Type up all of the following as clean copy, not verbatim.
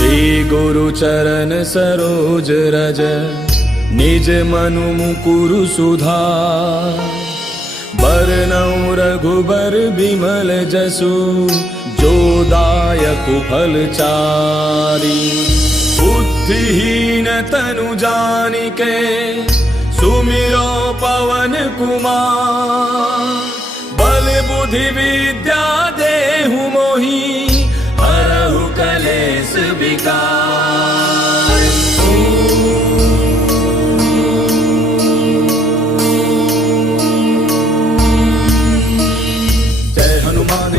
श्री गुरु चरण सरोज रज निज मनु मुकुरु सुधार। बरनउँ रघुबर बिमल जसु जो दायक फलचारी। बुद्धिहीन तनु जानिके सुमिरो पवन कुमार। बल बुद्धि विद्या देहु मोहि हरहु कलेश विकार।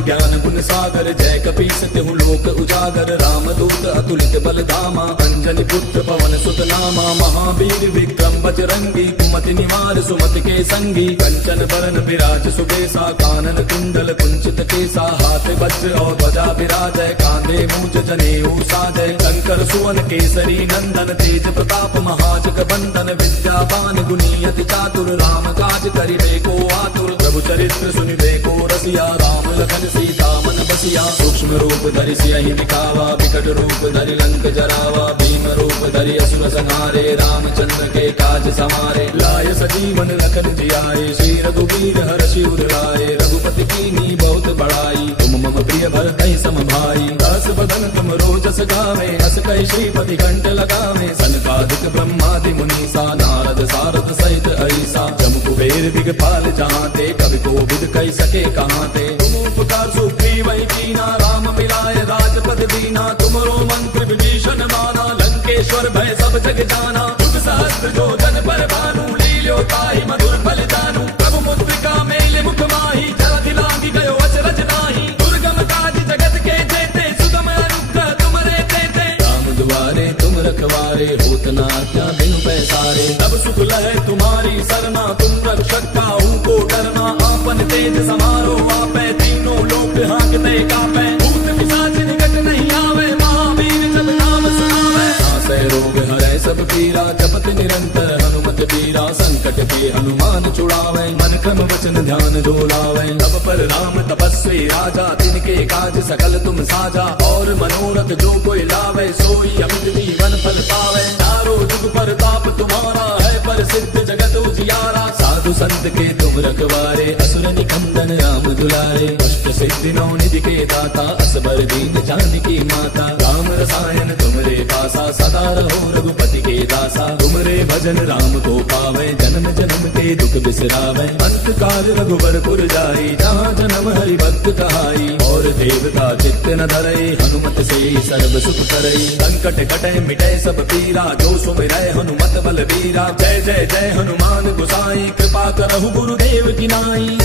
ज्ञान गुण सागर जय कपीस तिहु लोक उजागर। रामदूत अतुलित बल धामा अंजनी पुत्र पवन सुत नामा। महावीर विक्रम बजरंगी कुमति निवार सुमति के संगी। कंचन बरन विराज सुबेसा कानन कुंडल कुंचित केसा। हाथ वज्र और ध्वजा विराजय कांधे मूंज जनेऊ साजय। शंकर सुवन केसरी नंदन तेज प्रताप महाजग बंदन। विद्यावान गुणी अति चातुर राम काज करिबे को आतुर। प्रभु चरित्र सुनिबे को रसिया राम लखन सीता मन बसिया। सूक्ष्म रूप धरि सियहि दिखावा विकट रूप धरि लंक जरावा। भीम रूप धरि असुर संहारे रामचंद्र के काज समारे। लाय सजीवन लखन जियाए श्री रघुवीर हर्षि उर लाए। रघुपति कीन्ही बहुत बड़ाई तुम मम प्रिय भरतहि सम भाई। दास बदन तुम रोजस गावे अस कहि श्रीपति कंठ लगावे। सनकादिक ब्रह्मादि मुनीसा नारद सारद सहित ऐसा। जम कुबेर दिगपाल जहांते कवि कोविद कहि सके कहांते। तुम उपकार सुग्रीव कीना राम मिलाए राजपद दीना। तुमरो मंत्र विभीषण माना लंकेश्वर भय सब जग जाना। युग सहस्त्र जो जन पर भानु लील्यो ताहि मधुर फल जानू। प्रभु मुद्रिका मेल मुख माहि जलधि लांघि गयो अचरज नाहि। दुर्गम काज जगत के जेते सुगम अनुग्रह तुमरे तेते। राम दुआरे तुम रखवारे होत न आज्ञा बिनु पैसारे। तब सुख लहै तुम्हारी सरना तुम रक्षक काहू को डरना। आपन तेज समारो आपै तीनों लोक हांकते कापै। भूत पिशाच निकट नहीं आवे महावीर जब नाम सुनावे। नासै रोग हरै सब पीरा जपत निरंतर हनुमत बीरा। संकट के हनुमान छुड़ावे मन क्रम वचन ध्यान जो लावे। तब पर राम तपस्वी राजा तिनके काज सकल तुम साजा। और मनोरथ जो कोई लावे सोई अमित जीवन फल पावे। चारों जुग परताप तुम्हारा है प्रसिद्ध जगत उजियारा। साधु संत के तुम रखवारे असुर निकंदन राम दुलारे। अष्ट सिद्धि नौ निधि के दाता असबर दीन जानकी माता। राम रसायन तुमरे पासा सदा रहो रघुपति के दासा। तुमरे भजन राम को पावे जन्म जन्म के दुख बिसरावे। अंत काल रघुबर पुर जाई जहाँ जन्म हरि भक्त कहाई। और देवता चित्त न धरई हनुमत से सर्व सुख करई। संकट कटै मिटै सब पीरा जो सुमिरै हनुमत बल बीरा। जय जय जय हनुमान गोसाई कृपा करहु गुरुदेव की नाई।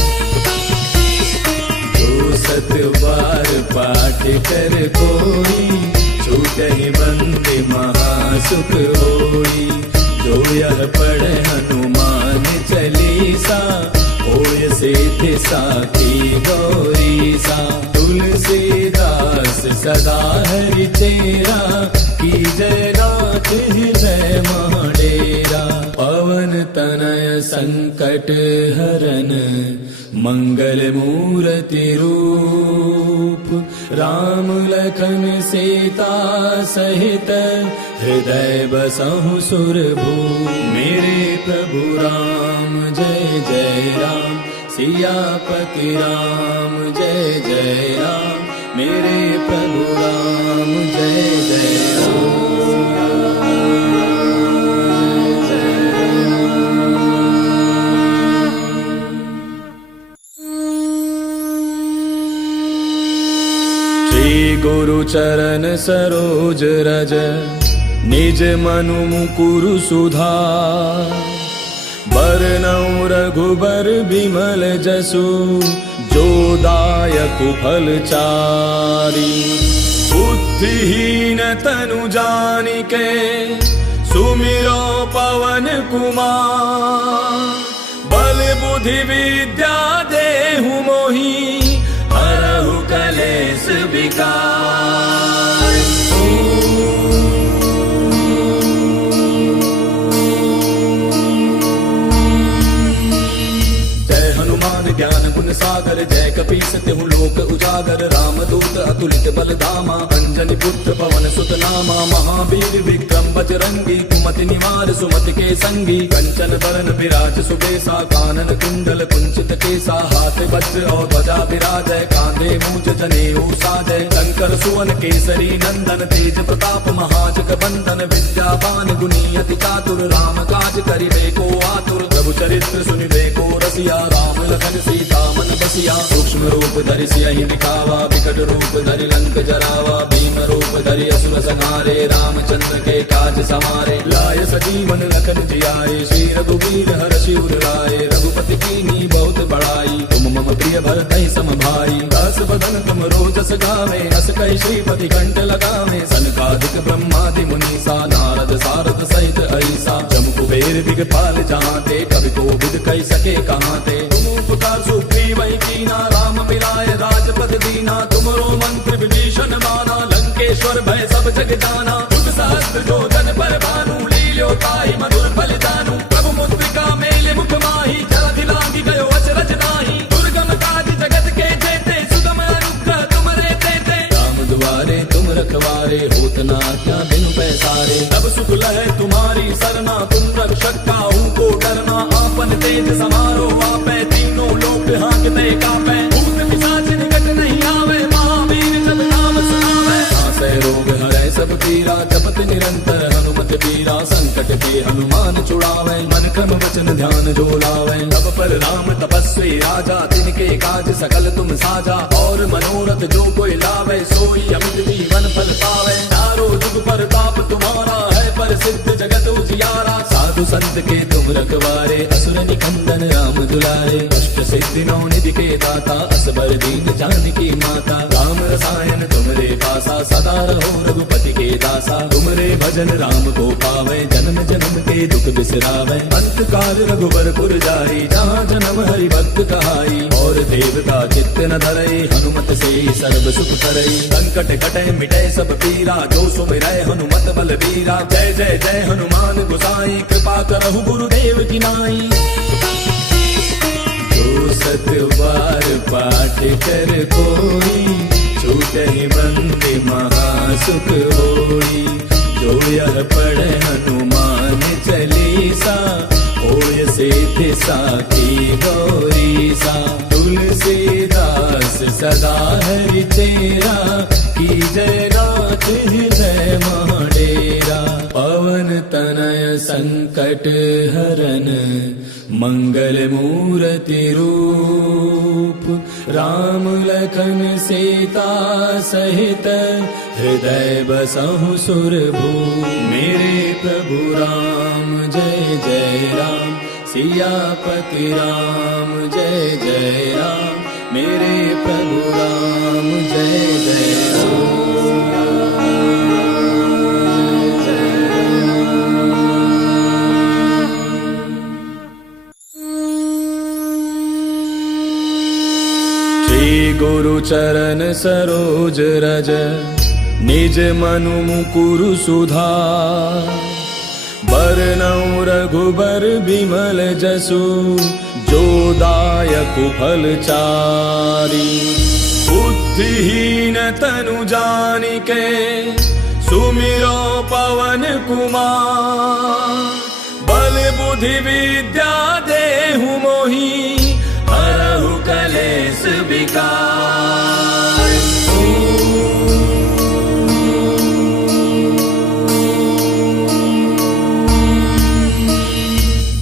जो सत बार पाठ कर कोई छूटहि बंदे महासुख होई। जो यह पढ़े हनुमान चालीसा होय सिद्धि साखी गौरीसा। तुलसीदास सदा हरि तेरा की जय नाथ हृदय महाडेरा। पवन तनय संकट हरन मंगल मूर्ति रूप। राम लखन सीता सहित हृदय बसहु सुरभूप। मेरे प्रभु राम जय जय राम सियापति राम जय जय राम। मेरे प्रभु राम जय जय राम। श्री गुरु चरण सरोज रज निज मनु मुकुरु सुधार। बरनउँ रघुबर बिमल जसु जो दायक फलचारी। बुद्धिहीन तनु जानिके सुमिरो पवन कुमार। बल बुद्धि विद्या देहु मोहि हरहु कलेश विकार। ज्ञान गुण सागर सागर जय कपीस तिहु लोक उजागर रामदूत अतुलित बल धामा अंजनी पुत्र पवन सुत नामा महावीर विक्रम बजरंगी कुमति निवार सुमति के संगी कंचन बरन विराज सुबेसा कानन कुंडल कुंचित केसा हाथ वज्र और ध्वजा विराजय कांधे मूज जनेऊ साजय शंकर सुवन केसरी नंदन तेज प्रताप महाजग बंदन विद्यावान गुणी अति चातुर राम काज करिबे को आतुर प्रभु चरित्र सुनिबे को रसिया राम लखन सीता मन बसिया सूक्ष्म रूप धरि सियहि दिखावा विकट रूप धरि लंक जरावा भीम रूप धरि असुर संहारे रामचंद्र के काज समारे लाय सजीवन लखन जियाए श्री रघुवीर हर्षि उर लाए रघुपति कीन्ही बहुत बड़ाई तुम मम प्रिय भरतहि सम भाई दास बदन तुम रोजस गावे अस कहि श्रीपति कंठ लगावे सनकादिक ब्रह्मादि मुनीसा नारद सारद सहित ऐसा जम कुबेर दिगपाल जहांते कवि कोविद कहि सके कहांते तुम उपकार सुग्रीव ही कीना राम मिलाए राजपद दीना तुमरो मंत्र विभीषण माना लंकेश्वर भय सब जग जाना जुग सहस्त्र जो जन पर भानु लील्यो ताहि मधुर फल जानू प्रभु मुद्रिका मेले मुख माही जलधि लांघि गयो अचरज नाही दुर्गम काज जगत के जेते सुगम अनुग्रह तुमरे तेते राम दुआरे तुम रखवारे होत न आज्ञा बिनु पैसारे तब सुख लहै तुम्हारी सरना तुम रक्षक काहू को डरना आपन तेज समारो आपै तीनों लोक हांकते कापै भूत पिशाच निकट नहीं आवे महावीर जब नाम सुनावे नासै रोग हरै सब पीरा जपत निरंतर हनुमत पीरा संकट के हनुमान छुड़ावे मन क्रम वचन ध्यान जो लावे तब पर राम तपस्वी राजा तिनके काज सकल तुम साजा और मनोरथ जो कोई लावे सोई अमित जीवन फल पावे चारों जुग पर ताप तुम्हारा है पर सिद्ध जगत उजियारा साधु संत के तुम रखवारे असुर निकंदन राम दुलारे अष्ट सिद्धि नौ निधि के दाता असबर दीन जानकी माता राम रसायन तुमरे पासा सदा रहो रघुपति के दासा तुमरे भजन राम को पावे जन्म जन्म के दुख बिसरावे अंत काल रघुबर पुर जाई जहाँ जन्म हरि भक्त कहाई और देवता चित्त न धरई हनुमत से सर्व सुख करई संकट कटे मिटे सब पीरा जो सुमिरै हनुमत बल वीरा जय जय जय हनुमान गोसाई कृपा करहु गुरुदेव की नाई जो सत बार पाठ कर कोई छूटहि बंदे महासुख होई जो यह पढ़े हनुमान चालीसा होय सिद्धि साखी गौरीसा तुलसीदास सदा हरि तेरा की जय नाथ हृदय महाडेरा पवन तनय संकट हरन मंगल मूर्ति रूप राम लखन सीता सहित हृदय बसहु सुरभूप मेरे प्रभु राम जय जय राम सियापति राम जय जय राम मेरे प्रभु राम जय जय गुरु चरण सरोज रज निज मनु मुकुरु सुधार बरनउँ रघुबर बिमल जसु जो दायक फल चारि बुद्धिहीन तनु जानिके सुमिरो पवन कुमार बल बुद्धि विद्या देहु मोहि हरहु कलेश विकार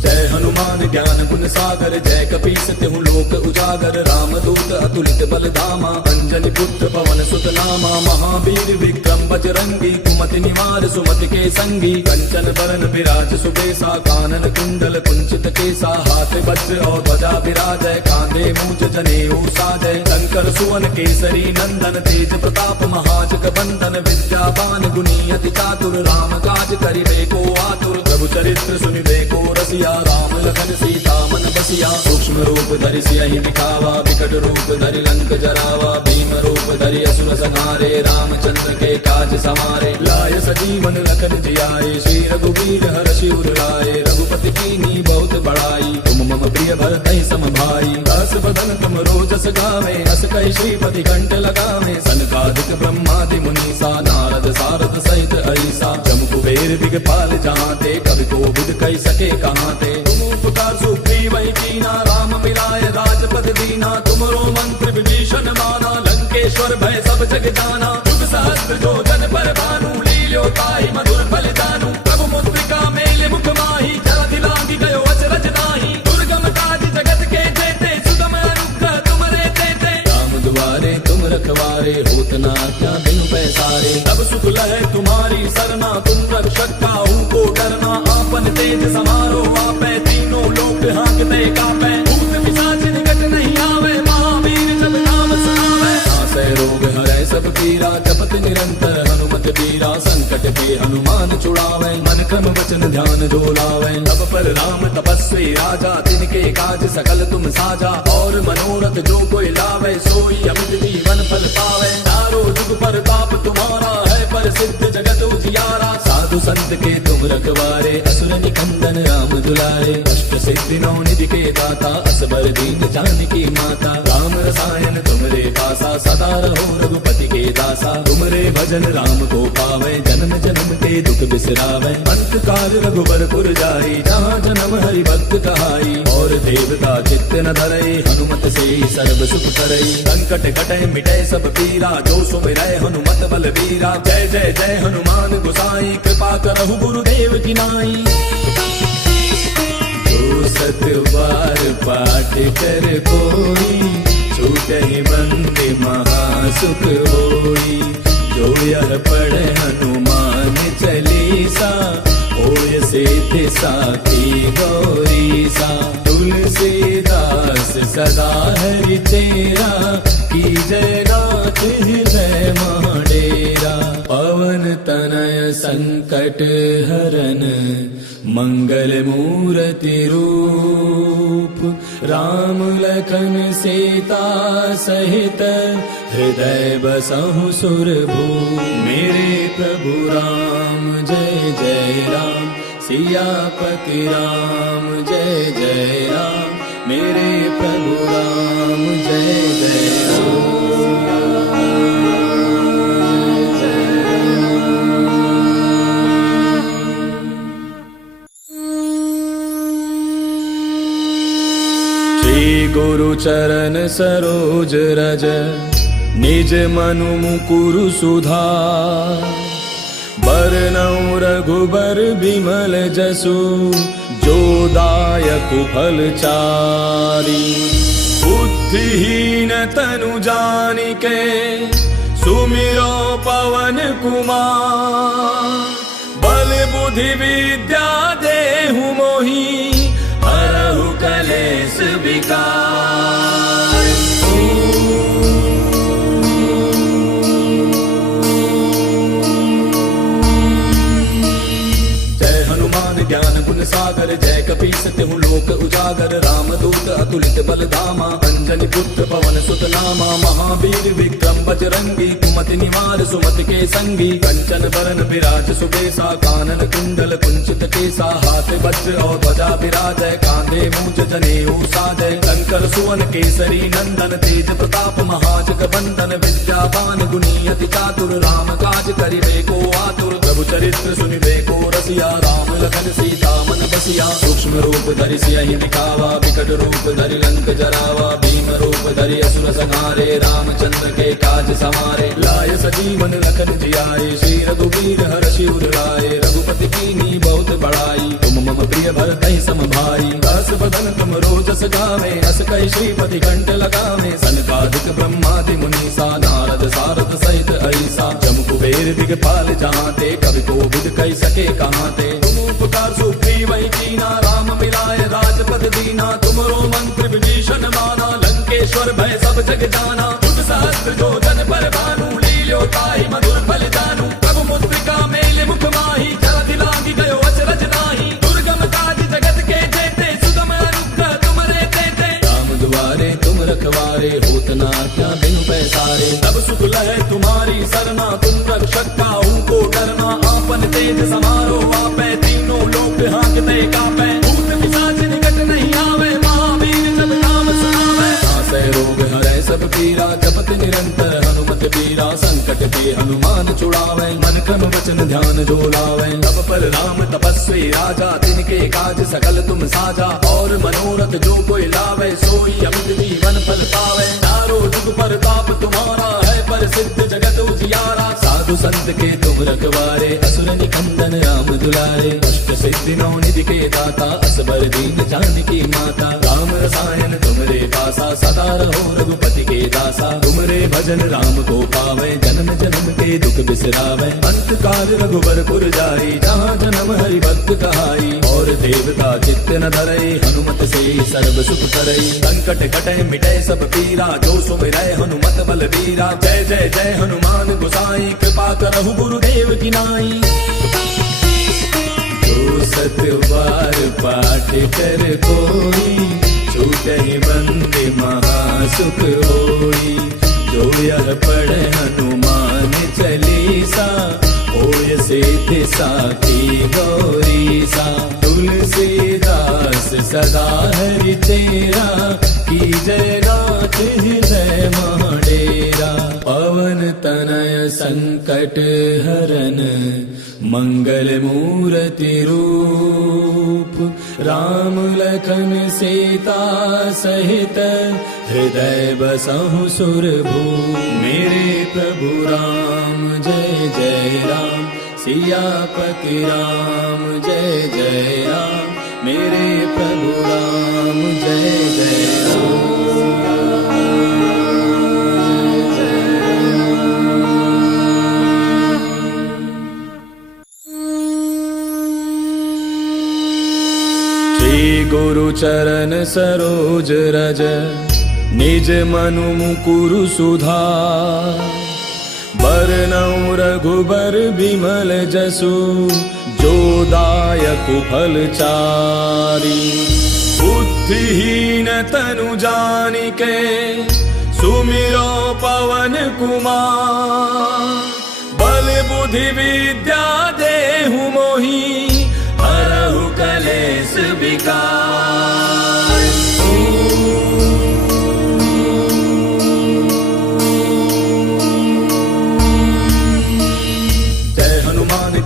जय हनुमान ज्ञान गुण सागर जय कपीस तिहु लोक उजागर रामदूत अतुलित बल धामा अंजनी पुत्र पवन सुत नामा महावीर विक्रम बजरंगी कुमति निवार सुमति के संगी कंचन बरन विराज सुबेसा कानन कुंडल कुंचित केसा हाथ वज्र और ध्वजा विराजय कांधे मूज जनेऊ साजय शंकर सुवन केसरी नंदन तेज प्रताप महाजग बंदन विद्यावान गुणी अति चातुर राम काज करिबे को आतुर प्रभु चरित्र सुनिबे को रसिया राम लखन सीता मन बसिया सूक्ष्म रूप धरि सियहि दिखावा विकट रूप धरि लंक जरावा भीम रूप धरि असुर संहारे रामचंद्र के काज समारे लाय सजीवन लखन जियाए श्री रघुवीर हर्षि उर लाए रघुपति कीन्ही बहुत बड़ाई तुम मम प्रिय भरतहि सम भाई दास बदन तुम रोजस गावे अस कहि श्रीपति कंठ लगावे सनकादिक ब्रह्मादि मुनीसा नारद सारद सहित ऐसा जम कुबेर दिगपाल जहाते कवि कोविद कहि सके कहाते तुम उपकार सुग्रीव कीना राम मिलाय राजपद दीना तुमरो मंत्र विभीषण माना लंकेश्वर भय सब जग जाना युग सहस्त्र जो जन पर भानु लील्यो ताहि मधुर फल जानू प्रभु मुद्रिका मेले मुख माही जलधि लांघि गयो अचरज नाही दुर्गम काज जगत के जेते सुगम अनुग्रह तुमरे तेते राम दुआरे तुम रखवारे होत न क्या बिनु पैसारे तब सुख लहै तुम्हारी सरना तुम रक्षक काहू को डरना आपन तेज समारो आपै तीनों लोक हाँकते कापै भूत पिशाच निकट नहीं आवे महावीर जब नाम सुनावे नासै रोग हरै सब पीरा जपत निरंतर हनुमत पीरा संकट के हनुमान छुड़ावे मन क्रम वचन ध्यान जो लावे तब पर राम तपस्वी राजा तिनके काज सकल तुम साजा और मनोरथ जो कोई लावे सोई अमित जीवन फल पावे चारों जुग परताप तुम्हारा है प्रसिद्ध जगत उजियारा साधु संत के तुम रखवारे असुर निकंदन राम दुलारे अष्ट सिद्धि नौ निधि के दाता असबर दीन जानकी माता राम रसायन तुमरे पासा सदा रहो रघुपति के दासा तुमरे भजन राम को पावे जन्म जन्म के दुख बिसरावे अंत काल रघुबर पुर जाई जहाँ जन्म हरि भक्त कहाई और देवता चित्त न धरई हनुमत से सर्व सुख करई संकट कटै मिटै सब पीरा जो सुमिरै हनुमत बल वीरा जय जय जय हनुमान गोसाई कृपा करहु गुरुदेव की नाई जो सत बार पाठ कर कोई छूटहि बंदी महासुख होई जो यह पढ़े हनुमान चालीसा होय सिद्धि साखी गौरीसा तुलसीदास सदा हरि तेरा की जय नाथ हृदय डेरा पवन तनय संकट हरन मंगल मूर्ति रूप राम लखन सीता सहित हृदय बसहु सुरभूप मेरे प्रभु राम जय जय राम सियापति राम जय जय राम मेरे प्रभु राम जय जय राम गुरु चरण सरोज रज निज मनु मुकुरु सुधार बरनउँ रघुबर बिमल जसु जो दायक फल चारि बुद्धिहीन तनु जानिके सुमिरो पवन कुमार बल बुद्धि विद्या देहु मोहि हरहु कलेश विकार जय हनुमान ज्ञान गुण सागर जय कपीस तिहु लोक उजागर रामदूत अतुलित बल धामा अंजनी पुत्र पवन सुत नामा महावीर विक्रम बजरंगी कुमति निवार सुमति के संगी कंचन बरन विराज सुबेसा कानन कुंडल कुंचित केसा हाथ वज्र और ध्वजा विराजय कांधे मूंज जनेऊ साजय शंकर सुवन केसरी नंदन तेज प्रताप महाजग बंदन विद्यावान गुणी अति चातुर राम काज करिबे को आतुर प्रभु चरित्र सुनिबे को रसिया राम लखन सीता मन बसिया सूक्ष्म रूप धरि सियहि दिखावा विकट रूप धरि लंक जरावा भीम रूप धरि असुर संहारे रामचंद्र के काज समारे लाय सजीवन लखन जियाए श्री रघुवीर हर्षि उर लाए रघुपति कीन्ही बहुत बड़ाई तुम मम प्रिय भरतहि सम भाई दास बदन तुम रोजस गावे अस कहि श्रीपति कंठ लगावे सनकादिक ब्रह्मादि मुनीसा नारद सारद सहित ऐसा जम कुबेर दिगपाल जहाते कवि कोविद कहि सके कहाते तुम उपकार सुग्रीव कीना राम मिलाय राजपद दीना तुमरो मंत्र विभीषण माना लंकेश्वर भय सब जग जाना युग सहस्त्र जो जन पर भानु लील्यो ताहि मधुर फल जानू प्रभु मुद्रिका मेले मुख माही जलधि लांघि गयो अचरज नाही दुर्गम काज जगत के जेते सुगम अनुग्रह तुमरे तेते राम दुआरे तुम रखवारे होत न क्या बिनु पैसारे तब सुख लहे तुम्हारी सरना, तुम रक्षक काहू को डरना। आपन तेज समारो आपे, तीनों लोक हाँकते कापे। भूत पिशाच निकट नहीं आवे, महावीर जब नाम सुनावे। नासै रोग हरै सब पीरा, जपत निरंतर हनुमत बीरा। संकट के हनुमान छुड़ावे, मन क्रम वचन ध्यान जो लावे। तब पर राम तपस्वी राजा, तिनके काज सकल तुम साजा। और मनोरथ जो कोई लावे, सोई अमित जीवन फल पावे। चारों जुग परताप तुम्हारा है, प्रसिद्ध जगत उजियारा। साधु संत के तुम रखवारे, असुर निकंदन राम दुलारे। अष्ट सिद्धि नौ निधि के दाता, असबर दीन जानकी माता। राम रसायन तुमरे पासा, सदा रहो रघुपति के दासा। तुमरे भजन राम को पावे, जन्म जन्म के दुख बिसरावे। अंत काल रघुबरपुर जाई, जहाँ जन्म हरि भक्त कहाई। और देवता चित्त न धरई, हनुमत से सर्व सुख करई। संकट कटे मिटे सब पीरा, जो सुमिरै हनुमत बलबीरा। जय जय जय हनुमान गोसाई, कृपा करहु गुरुदेव की नाई। जो सत बार पाठ कर कोई, छूटहि बंदे महासुख होई। जो यह पढ़े हनुमान चालीसा, होय सिद्धि साखी गौरीसा। तुलसीदास सदा हरि तेरा, की जय नाथ हृदय महाडेरा। पवन तनय संकट हरन, मंगल मूर्ति रूप। राम लखन सीता सहित, हृदय बसहु सुरभूप। मेरे प्रभु राम जय जय राम, सियापति राम जय जय राम। मेरे प्रभु राम जय जय राम। श्री गुरु चरण सरोज रज, निज मनु मुकुरु सुधार। बरनउँ रघुबर बिमल जसु, जो दायक फल चारि। बुद्धिहीन तनु जानिके, सुमिरो पवन कुमार। बल बुद्धि विद्या देहु मोहि, हरहु कलेश विकार।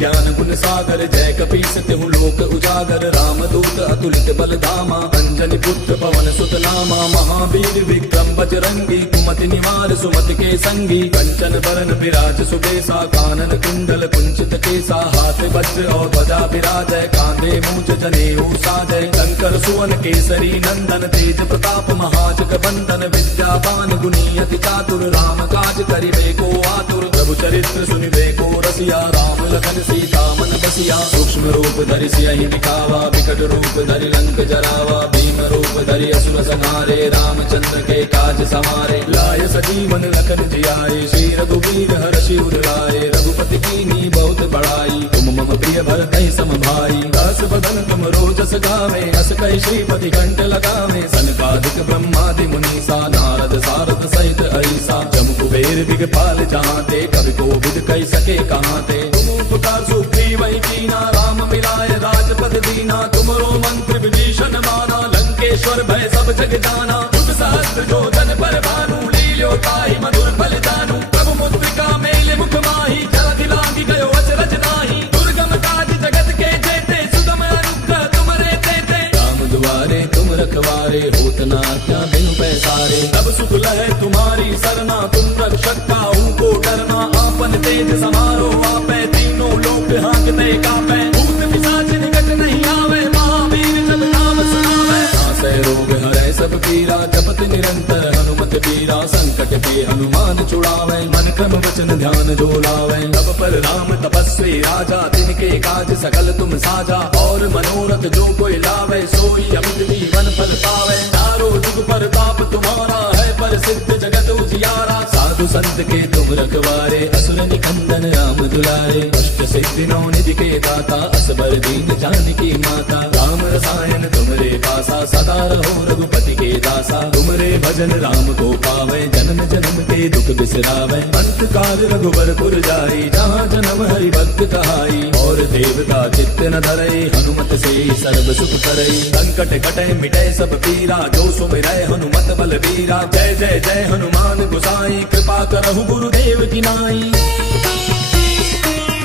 ज्ञान गुण सागर, जय कपीस तिहु लोक उजागर। राम दूत अतुलित बल धामा, अंजनी पुत्र पवन सुत नामा। महावीर विक्रम बजरंगी, कुमति निवार सुमति के संगी। कंचन बरन विराज सुबेसा, कानन कुंडल कुंचित केसा। हाथ वज्र और ध्वजा विराजय, कांधे मूंज जनेऊ साजय। शंकर सुवन केसरी नंदन, तेज प्रताप महाजग बंदन। विद्यावान गुणी अति चातुर, राम काज करिबे को आतुर। प्रभु चरित्र सुनिबे को रसिया, राम लखन सीता मन बसिया। सूक्ष्म रूप धरि सियहि दिखावा, विकट रूप धरि लंक जरावा। भीम रूप धरि असुर संहारे, रामचंद्र के काज समारे। लाय सजीवन लखन जियाए, श्री रघुवीर हर्षि उर लाए। रघुपति कीन्ही बहुत बड़ाई, तुम मम प्रिय भरतहि सम भाई। दास बदन तुम रोजस गावे, अस कहि श्रीपति कंठ लगावे। सनकादिक ब्रह्मादि मुनीसा, नारद सारद सहित ऐसा। जम कुबेर दिगपाल जहाँते, कवि कोविद कहि सके कहाँते। तुम उपकार सुग्रीव ही कीना, राम मिलाए राजपद दीना। तुमरो मंत्र विभीषण माना, लंकेश्वर भय सब जग जाना। जुग सहस्त्र जो जन पर भानु, लील्यो ताहि मधुर फल जानू। प्रभु मुद्रिका मेले मुख माही, जलधि लांघि गयो अचरज नाही। दुर्गम काज जगत के जेते, सुगम अनुग्रह तुमरे तेते। राम दुआरे तुम रखवारे, होत न आज्ञा बिनु पैसारे। तब सुख लहे तुम्हारी सरना, तुम रक्षक काहू को डरना। आपन तेज समारो आपे, तीनों लोक हाँकते कापे। भूत पिशाच निकट नहीं आवे, महावीर जब नाम सुनावे। नासै रोग हरै सब पीरा, जपत निरंतर हनुमत बीरा। संकट के हनुमान छुड़ावे, मन क्रम वचन ध्यान जो लावे। तब पर राम तपस्वी राजा, तिनके काज सकल तुम साजा। और मनोरथ जो कोई लावे, सोई अमित जीवन फल पावे। चारों जुग परताप तुम्हारा है, प्रसिद्ध जगत उजियारा। साधु संत के तुम रखवारे, असुर निकंदन राम दुलारे। अष्ट सिद्धि नौ निधि के दाता, असबर दीन जानकी माता। राम रसायन तुमरे पासा, सदा रहो रघुपति के दासा। तुमरे भजन राम को पावे, जन्म जन्म के दुख बिसरावे। अंत काल रघुबरपुर जाई, जहाँ जन्म हरि भक्त कहाई। और देवता चित्त न धरई, हनुमत से सर्व सुख करई। संकट कटे मिटे सब पीरा, जो सुमिरै हनुमत बलबीरा। जय जय जय हनुमान गोसाई, कृपा करहु गुरुदेव की नाई।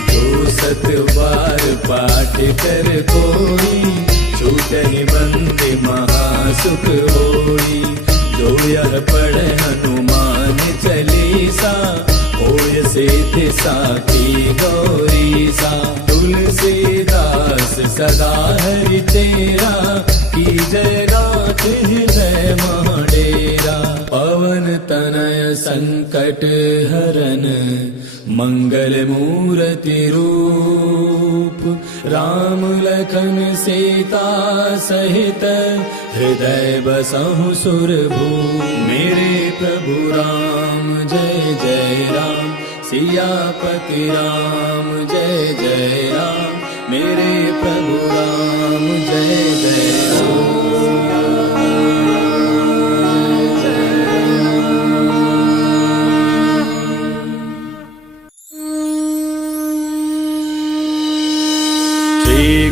जो सत बार पाठ कर कोई, छूटहि बंदे महासुख होई। जो यह पढ़े हनुमान चालीसा, होय सिद्धि साखी गौरीसा। तुलसीदास सदा हरि तेरा, की जय नाथ हृदय महाडेरा। पवन तनय संकट हरन, मंगल मूर्ति रूप। राम लखन सीता सहित, हृदय बसहु सुरभूप। मेरे प्रभु राम जय जय राम, सियापति राम जय जय राम। मेरे प्रभु राम जय जय राम।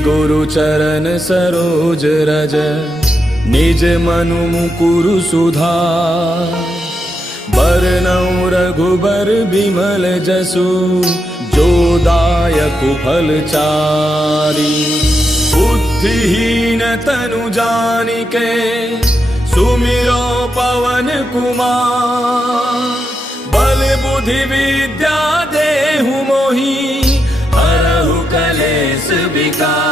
गुरु चरण सरोज रज, निज मनु मुकुरु सुधार। बरनउँ रघुबर बिमल जसु, जो दायक फल चारि। बुद्धिहीन तनु जानिके, सुमिरो पवन कुमार। बल बुद्धि विद्या देहु मोहि, हरहु कलेश विकार।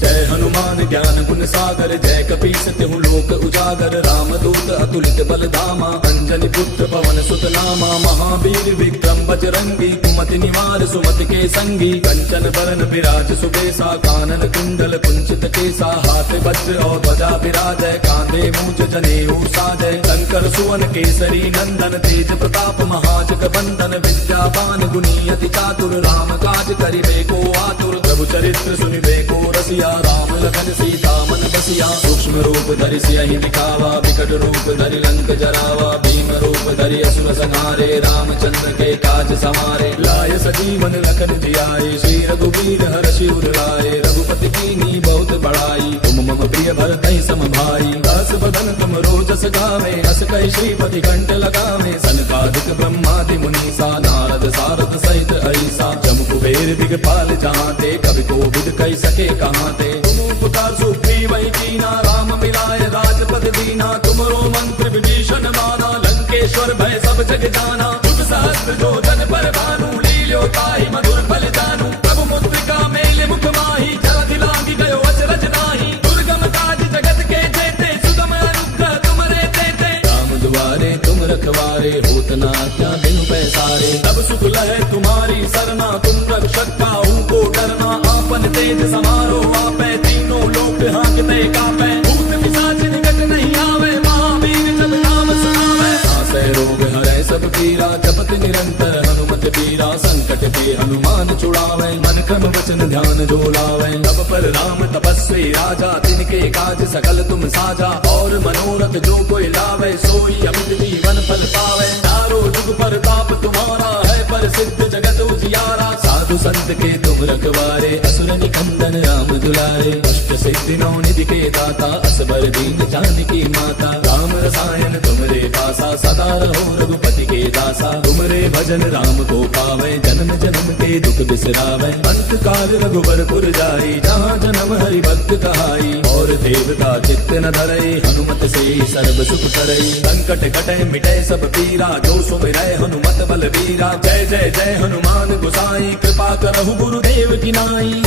जय हनुमान ज्ञान गुण सागर, जय कपीस तिहु लोक उजागर। रामदूत अतुलित बल धामा, अंजनी पुत्र पवन सुत नामा। महावीर विक्रम बजरंगी, कुमति निवार सुमति के संगी। कंचन बरन विराज सुबेसा, कानन कुंडल कुंचित केसा। हाथ वज्र और ध्वजा विराजय, कांधे मूंज जनेऊ साजय। शंकर सुवन केसरी नंदन, तेज प्रताप महाजग बंदन। विद्यावान गुणी अति चातुर, राम काज करिबे को आतुर। प्रभु चरित्र सुनिबे को रसिया, राम लखन सीता मन बसिया। सूक्ष्म रूप धरि सियहि दिखावा, विकट रूप धरि लंक जरावा। भीम रूप धरि असुर संहारे, रामचंद्र के काज समारे। लाय सजीवन लखन जियाए, श्री रघुवीर हर्षि उर लाए। रघुपति कीन्ही बहुत बड़ाई, तुम मम प्रिय भरतहि सम भाई। दास बदन तुम रोजस गावे, हस कहि श्रीपति कंठ लगावे। सनकादिक ब्रह्मादि मुनीसा, नारद सारद सहित ऐसा। जम कुबेर दिगपाल जहाते, कवि कोविद कहि सके कहाते। तुम उपकार सुग्रीवहि कीना, राम मिलाए राजपद दीना। तुमरो मंत्र विभीषण माना, लंकेश्वर भय सब जग जाना। जुग सहस्त्र जो जन पर भानु, लील्यो ताहि मधुर फल जानू। प्रभु मुद्रिका मेलि मुख माहि, जलधि लांघि गयो अचरज नाहि। दुर्गम काज जगत के जेते, सुगम अनुग्रह तुमरे तेते। राम दुआरे तुम रखवारे, होत न आज्ञा बिनु पैसारे। तब सुख लहै तुम्हारी सरना, तुम रक्षक काहू को डरना। आपन तेज समारो आपै, तीनों लोक हाँकते कापै। भूत पिशाच निकट नहीं आवे, महावीर जब नाम सुनावे। आसै रोग हरै सब पीरा, जपत निरंतर हनुमत बीरा। संकट के हनुमान छुड़ावे, मन क्रम वचन ध्यान जो लावे। तब पर राम तपस्वी राजा, तिनके काज सकल तुम साजा। और मनोरथ जो कोई लावे, सोई अमित जीवन फल पावे। चारों जुग परताप तुम्हारा है, प्रसिद्ध जगत उजियारा। साधु संत के तुम रखवारे, असुर निकंदन राम दुलारे। अष्ट सिद्धि नौ निधि के दाता, असबर दीन जानकी माता। राम रसायन तुमरे पासा, सदा रहो रघुपति के दासा। तुमरे भजन राम को पावे, जन्म जन्म के दुख बिसरावे। अंत काल रघुबरपुर जाई, जहाँ जन्म हरि भक्त कहाई। और देवता चित्त न धरई, हनुमत से सर्व सुख करई। संकट कटे मिटे सब पीरा, जो सुमिरै हनुमत बलबीरा। जय जय जय हनुमान गोसाई, कृपा करहु गुरुदेव की नाई।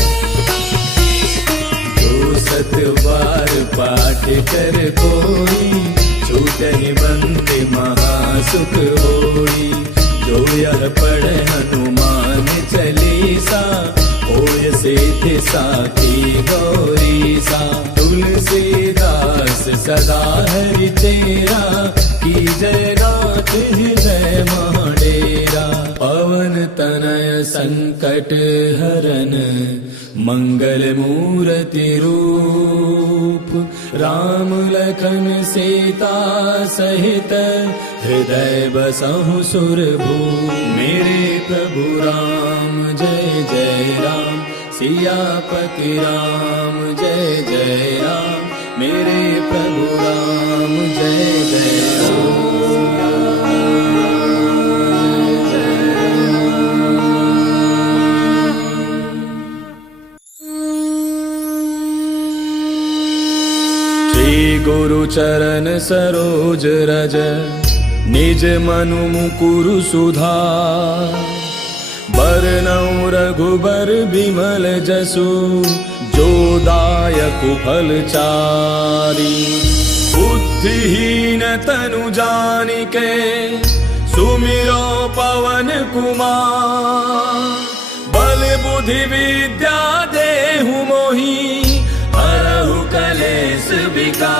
जो सत बार पाठ कर कोई, छूटहि बंदे महासुख होई। जो यह पढ़े हनुमान चालीसा, होय सिद्धि साखी गौरीसा। तुलसीदास सदा हरि तेरा, की जय नाथ हृदय महाडेरा। पवन तनय संकट हरन, मंगल मूर्ति रूप राम लखन सीता सहित हृदय बसहु सुरभूप। मेरे प्रभु राम जय जय राम, सियापति राम जय जय राम। मेरे प्रभु राम जय जय राम। गुरु चरण सरोज रज निज मनु मुकुरु सुधार। बरनउँ रघुबर बिमल जसु जो दायक फल चारि। बुद्धिहीन तनु जानिके सुमिरो पवन कुमार। बल बुद्धि विद्या देहु मोहि हरहु कलेश विकार।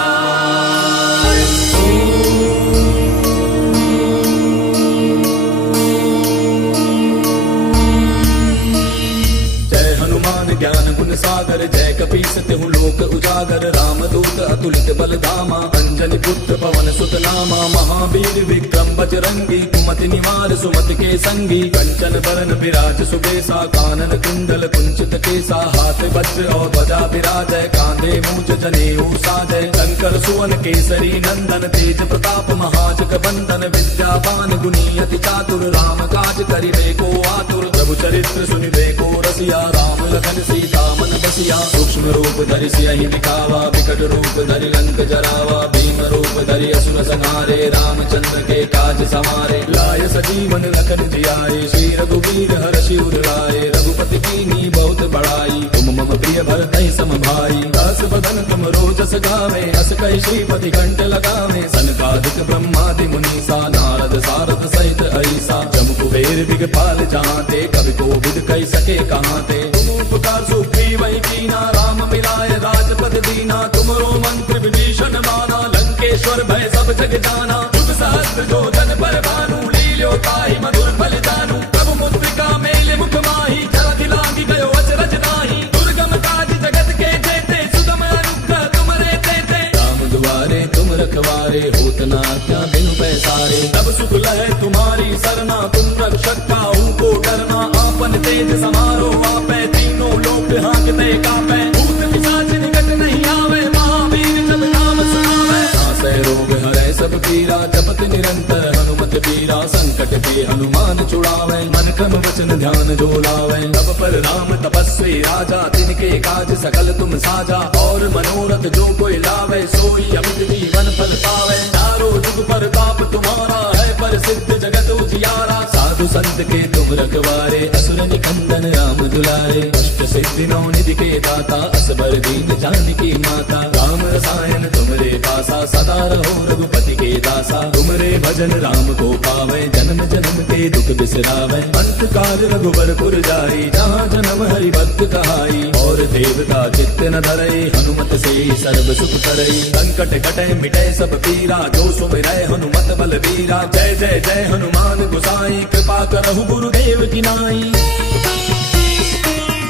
जय हनुमान ज्ञान गुण सागर, जय कपीस तिहु लोक उजागर। रामदूत अतुलित बल धामा, अंजनी पुत्र पवन सुत नामा। महावीर विक्रम बजरंगी, कुमति निवार सुमति के संगी। कंचन बरन विराज सुबेसा, कानन कुंडल कुंचित केसा। हाथ वज्र और ध्वजा विराजय, कांधे मूंज जनेऊ साजय। शंकर सुवन केसरी नंदन, तेज प्रताप महाजग बंदन। विद्यावान गुणी अति चातुर, राम काज करिबे को आतुर। प्रभु चरित्र सुनिबे को रसिया, राम लखन सीता मन बसिया। सूक्ष्म रूप धरि सियहि दिखावा, विकट रूप धरि लंक जरावा। भीम रूप धरि असुर संहारे, रामचंद्र के काज सवारे। लाय सजीवन लखन जियाए, श्री रघुवीर हर्षि उर लाए। रघुपति कीन्ही बहुत बड़ाई, तुम मम प्रिय भरतहि सम भाई। दास बदन तुम रोजस गावे, अस कहि श्रीपति कंठ लगावे। सनकादिक ब्रह्मादि मुनीसा, नारद सारद सहित ऐसा। जम कुबेर दिगपाल जहांते, कवि कोविद कहि सके कहांते। तुम उपकार सुग्रीव वही कीना, राम मिलाए राजपद दीना। तुमरो मंत्र विभीषण माना, लंकेश्वर भय सब जग जाना। युग सहस्त्र जो जन पर भानु, लील्यो ताहि मधुर फल जानू। प्रभु मुद्रिका मेल मुख माहि, जलधि लांघि गयो अचरज नाही। दुर्गम काज जगत के जेते, सुगम अनुग्रह तुमरे तेते। राम दुआरे तुम रखवारे, होत न आज्ञा बिनु पैसारे। तब सुख लहै तुम्हारी सरना, तुम रक्षक काहू को डरना। आपन तेज समारो आपै, तीनों लोक हांकते कापै। भूत पिशाच निकट नहीं आवे, महावीर जब नाम सुनावे। नासै रोग हरै सब पीरा, जपत निरंतर हनुमत बीरा। संकट के हनुमान छुड़ावे, मन क्रम वचन ध्यान जो लावे। तब पर राम तपस्वी राजा, तिनके काज सकल तुम साजा। और मनोरथ जो कोई लावे, सोई अमित जीवन फल पावे। चारों जुग परताप तुम्हारा है, प्रसिद्ध जगत उजियारा। साधु संत के तुम रखवारे, असुर निकंदन राम दुलारे। अष्ट सिद्धि नौ निधि के दाता, असबर दीन जानकी माता। राम रसायन तुमरे पासा, सदा रहो रघुपति के दासा। तुमरे भजन राम को पावे, जन्म जन्म के दुख बिसरावे। अंत काल रघुबरपुर जाई, जहाँ जन्म हरि भक्त कहाई। और देवता चित्त न धरई, हनुमत से सर्व सुख करई। संकट कटै मिटै सब पीरा, जो सुमिरै हनुमत बलबीरा। जय जय जय हनुमान गोसाई, कृपा करहु गुरुदेव की नाई।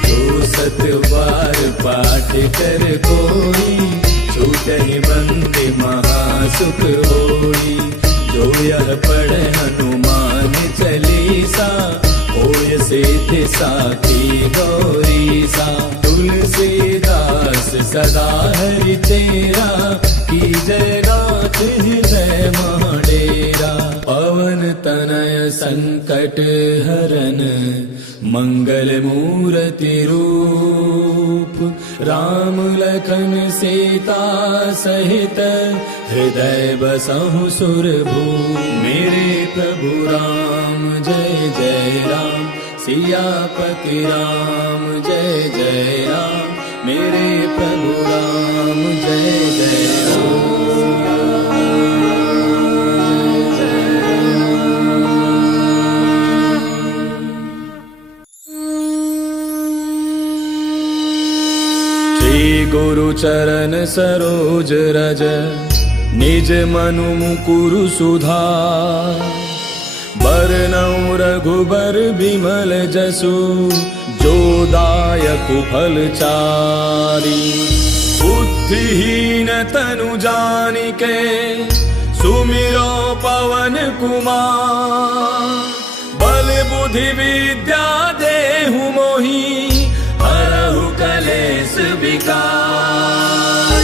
जो सत बार पाठ कर कोई, छूटहि बंदे महासुख होई। जो यह पढ़े हनुमान चालीसा, होय सिद्धि साखी गौरीसा। तुलसीदास सदा हरि तेरा, की जय नाथ हृदय महाडेरा। पवन तनय संकट हरन, मंगल मूर्ति रूप राम लखन सीता सहित हृदय बसहु सुरभूप। मेरे प्रभु राम जय जय राम, सियापति राम जय जय राम। मेरे प्रभु राम जय जय राम। गुरु चरण सरोज रज निज मनु मुकुरु सुधार। बरनउँ रघुबर बिमल जसु जो दायक फलचारी। बुद्धिहीन तनु जानिके सुमिरो पवन कुमार। बल बुद्धि विद्या देहु मोहि हरहु कलेश विकार।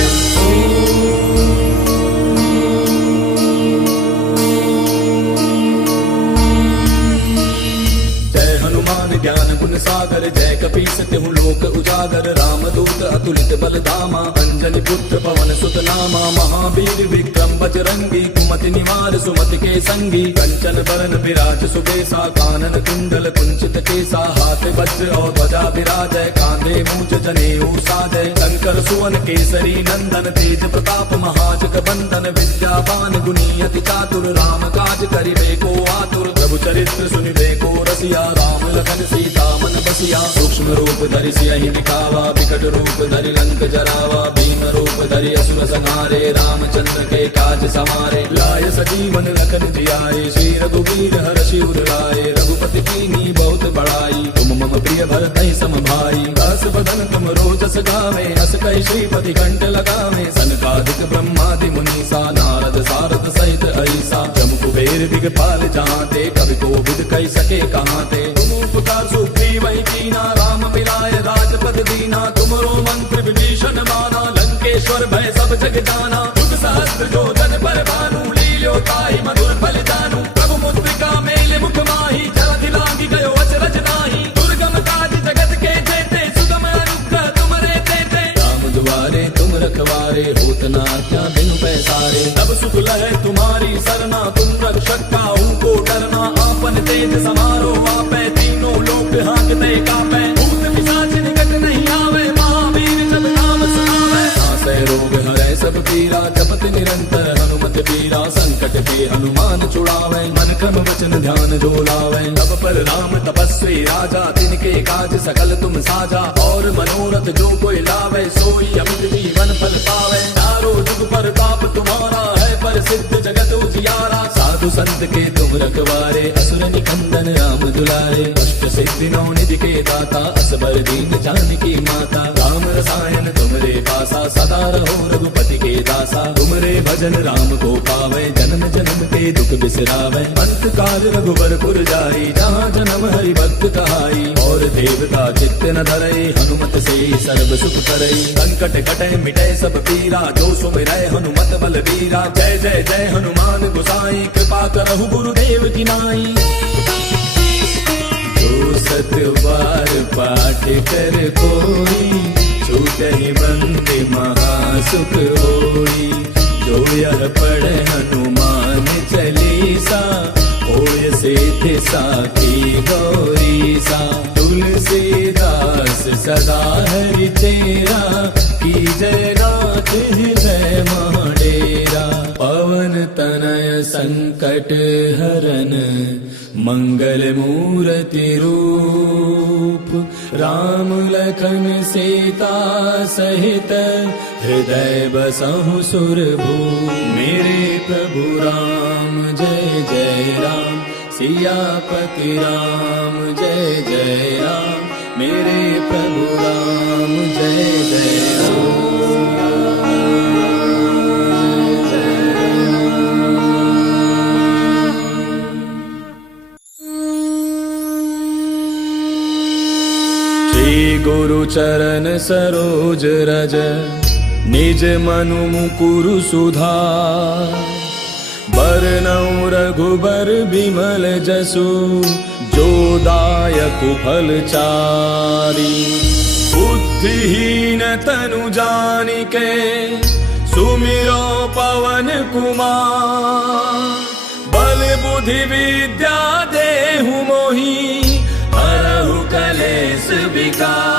जय हनुमान ज्ञान गुण सागर, जय कपीस तिहु लोक उजागर। रामदूत अतुलित बल धामा, अंजनी पुत्र पवन सुत नामा। महावीर विक्रम बजरंगी, कुमति निवार सुमति के संगी। कंचन बरन विराज सुबेसा, कानन कुंडल कुंचित केसा। हाथ वज्र और ध्वजा विराजय, कांधे मूंज जनेऊ साजय। शंकर सुवन केसरी नंदन, तेज प्रताप महाजग बंदन। विद्यावान गुणी अति चातुर, राम काज करिबे को आतुर। प्रभु चरित्र सुनिबे को रसिया, राम लखन सीता मन बसिया। सूक्ष्म रूप धरि सियहि दिखावा, विकट रूप धरि लंक जरावा। भीम रूप धरि असुर संहारे, रामचंद्र के काज समारे। लाय सजीवन लखन जियाए, श्री रघुवीर हर्षि उर लाए। रघुपति कीन्ही बहुत बड़ाई, तुम मम प्रिय भरतहि सम भाई। दास बदन तुम रोजस गावे, अस कहि श्रीपति कंठ लगावे। सनकादिक ब्रह्मादि मुनीसा, नारद सारद सहित ऐसा। जम कुबेर दिगपाल जहांते, कवि कोविद कहि सके कहांते। तुम उपकार सुग्रीवहि कीना, राम मिलाय राजपद दीना। तुमरो मंत्र विभीषण माना, लंकेश्वर भय सब जग जाना। युग सहस्त्र जो जन पर भानु, लील्यो ताहि मधुर फल जानू। प्रभु मुद्रिका मेले मुख माहि, जलधि लांघि गयो अचरज नाहि। दुर्गम काज जगत के जेते, सुगम अनुग्रह तुमरे तेते। राम दुआरे तुम रखवारे, होत न आज्ञा बिनु पैसारे। तब सुख लहै तुम्हारी सरना, तुम रक्षक काहू को डरना। आपन तेज समारो आपै, तीनों लोक हांकते कापै। भूत पिशाच निकट नहीं आवे, महावीर जब नाम सुनावे। नासै रोग हरै सब पीरा, जपत निरंतर हनुमत बीरा। संकट के हनुमान छुड़ावे, मन क्रम वचन ध्यान जो लावे। तब पर राम तपस्वी राजा, तिनके काज सकल तुम साजा। और मनोरथ जो कोई लावे, सोई अमित जीवन फल पावे। चारों जुग परताप तुम्हारा है, प्रसिद्ध जगत उजियारा। साधु संत के तुम रखवारे, असुर निकंदन राम दुलारे। अष्ट सिद्धि नौ निधि के दाता, असबर दीन जानकी माता। राम रसायन तुमरे पासा, सदा रहो रघुपति के दासा। तुमरे भजन राम को पावे, जन्म जन्म के दुख बिसरावे। अंत काल रघुबर पुर जाई, जहाँ जन्म हरि भक्त कहाई। और देवता चित्त न धरई, हनुमत से सर्व सुख करई। संकट कटै मिटै सब पीरा, जो सुमिरै हनुमत बल बीरा। जय जय जय हनुमान गोसाई, कृपा करहु गुरुदेव की नाई। जो सत बार पाठ कर कोई, छूटहि बंदे महासुख होई। जो यह पढ़े हनुमान चालीसा, होय सिद्धि साखी गौरीसा। तुलसीदास सदा हरि तेरा, की जय नाथ हृदय डेरा। पवन तनय संकट हरन, मंगल मूर्ति रूप। राम लखन सीता सहित, हृदय बसहु सुरभूप। मेरे प्रभु राम जय जय राम, सियापति राम जय जय राम। मेरे प्रभु राम जय जय राम। गुरु चरण सरोज रज, निज मनु मुकुरु सुधार। बरनउँ रघुबर बिमल जसु, जो दायक फलचारी। बुद्धिहीन तनु जानिके, सुमिरो पवन कुमार। बल बुद्धि विद्या देहु मोहि, हरहु कलेश विकार।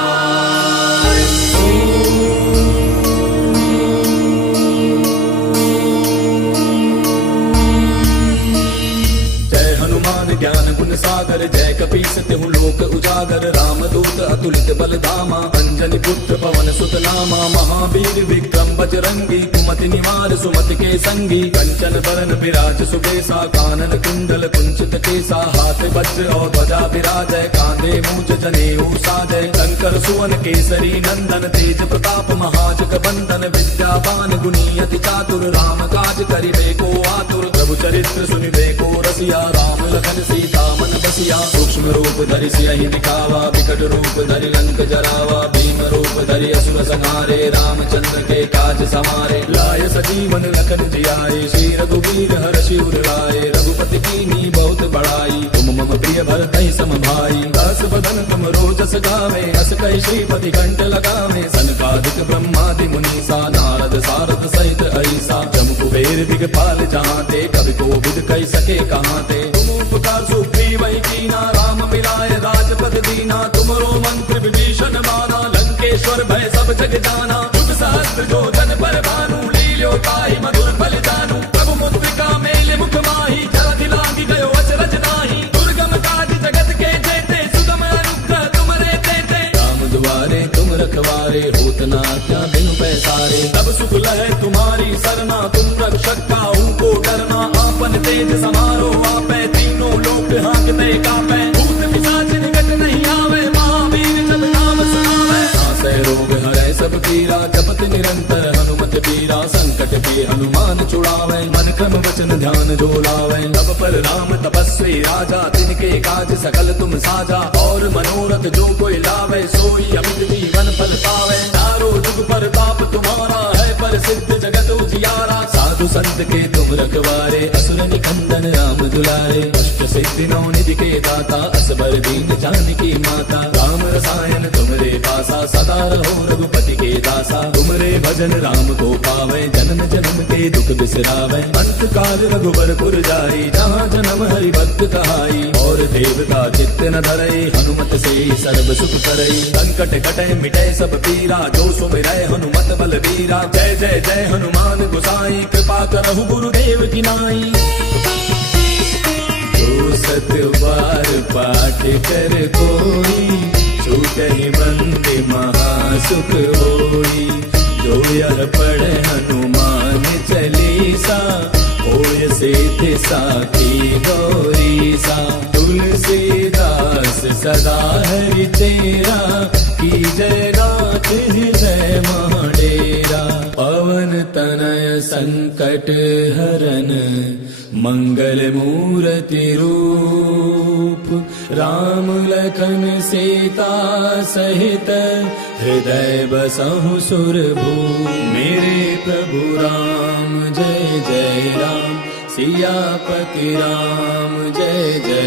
जय हनुमान ज्ञान गुण सागर, जय कपीस तिहु लोक उजागर रामदूत अतुलित बल धामा अंजनी पुत्र पवन सुत नामा महावीर विक्रम बजरंगी कुमति निवार सुमति के संगी कंचन बरन विराज सुबेसा कानन कुंडल कुंचित केसा हाथ वज्र और ध्वजा विराजय कांधे मूज जनेऊ साजय शंकर सुवन केसरी नंदन तेज प्रताप महाजग बंदन विद्यावान गुणी अति चातुर राम काज करिबे को आतुर प्रभु चरित्र सुनिबे को रसिया राम लखन सीता मन बसिया सूक्ष्म रूप धरि सियहि दिखावा विकट रूप धरि लंक जरावा भीम रूप धरि असुर संहारे रामचंद्र के काज समारे लाय सजीवन लखन जियाए श्री रघुवीर हर्षि उर लाए रघुपति कीन्ही बहुत बड़ाई तुम मम प्रिय भरतहि सम भाई दास बदन तुम रोजस गावे अस कहि श्रीपति कंठ लगावे सनकादिक ब्रह्मादि मुनीसा नारद सारद सहित ऐसा जम कुबेर दिगपाल जहाँ ते कवि को विद कहि सके कहाँ ते तुम उपकार सुग्रीव कीना राम मिलाए राजपद दीना तुमरो मंत्र विभीषण माना लंकेश्वर भय सब जग जाना युग सहस्त्र जो जन पर भानु लील्यो ताहि मधुर फल जानू प्रभु मुद्रिका मेले मुख माही जलधि लांघि गयो अचरज नाही दुर्गम काज जगत के जेते सुगम अनुग्रह तुमरे तेते राम दुआरे तुम रखवारे होत न आज्ञा बिनु पैसारे तब सुख लहै तुम्हारी सरना तुम रक्षक काहू को डरना आपन तेज समारो आपै तीनों लोक हाँकते कापै भूत पिशाच निकट नहीं आवे महावीर जब नाम सुनावे नासै रोग हरै सब पीरा जपत निरंतर हनुमत पीरा संकट के हनुमान छुड़ावे मन क्रम वचन ध्यान जो लावे तब पर राम तपस्वी राजा तिनके काज सकल तुम साजा और मनोरथ जो कोई लावे सोई अमित जीवन फल पावे चारों जुग पर ताप तुम्हारा है पर सिद्ध जगत उजियारा साधु संत के तुम रखवारे असुर निकंदन राम दुलारे अष्ट सिद्धि नौ निधि के दाता असबर दीन जानकी माता राम रसायन तुमरे पासा सदा रहो रघुपति के दासा तुमरे भजन राम को पावे जन्म जन्म के दुख बिसरावे अंत काल रघुबर पुर जाई जहाँ जन्म हरि भक्त कहाई और देवता चित्त न धरई हनुमत से सर्व सुख करई संकट कटे मिटे सब पीरा जो सुमिरै हनुमत बल बीरा जय जय जय हनुमान गोसाई कृपा करहु गुरुदेव की नाई जो सत बार पाठ कर कोई छूटहि बंदी महासुख होई जो यह पढ़े हनुमान चालीसा होय सिद्धि साखी गौरीसा तुलसीदास सदा हरि तेरा की जय नाथ हृदय महाडेरा पवन तनय संकट हरन मंगल मूर्ति रूप राम लखन सीता सहित हृदय बसहु सुरभूप मेरे प्रभु राम जय जय राम सियापति राम जय जय